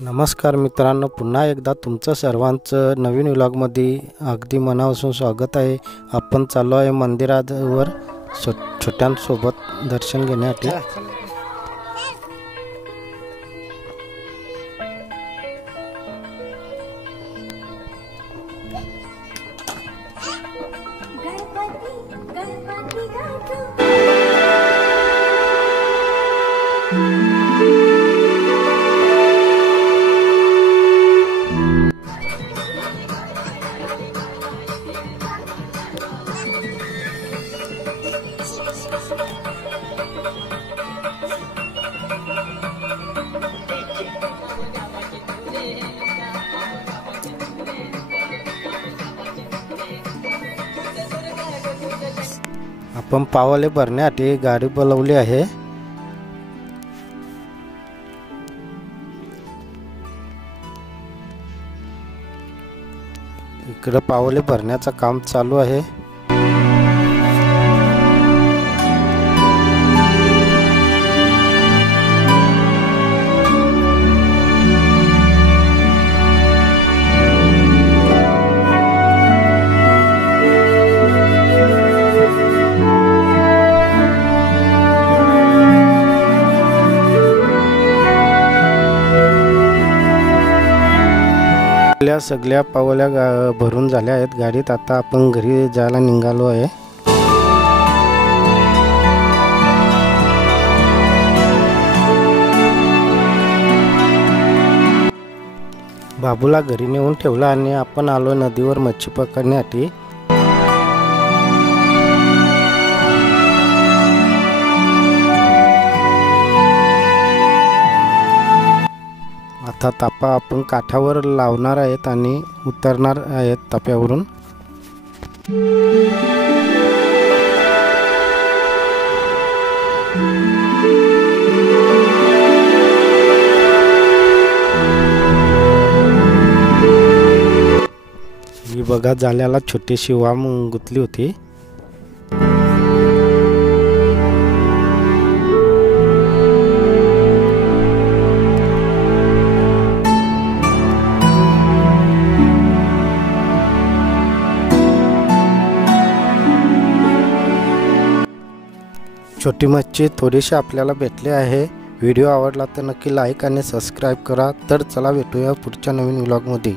नमस्कार मित्रांनो, पुन्हा एकदा तुमचं सर्वांचं नवीन व्लॉगमध्ये अगदी मनापासून स्वागत आहे। आपण चाललो आहे मंदिरावर छोट्यांसोबत दर्शन घेण्यासाठी। आपण पावले भरण्यासाठी गाडी बोलवली आहे। इकडे पावले भरण्याचं काम चालू आहे। सगळ्या पावल्या भरून झाल्या आहेत गाडीत। आता आपण घरी जायला निघालो आहे। बाबूला घरी नेऊन ठेवला आणि आपण आलो नदीवर मच्छी पकडण्यासाठी। आता तापा आपण काठावर लावणार आहेत आणि उतरणार आहेत ताप्यावरून। ही बघा, जाळ्याला छोटीशी वाम गुंतली होती। छोटी मच्छी थोडीशी आपल्याला भेटली आहे। व्हिडिओ आवडला तर नक्की लाईक आणि सबस्क्राइब करा। तर चला भेटूया पुढच्या नवीन व्लॉगमध्ये।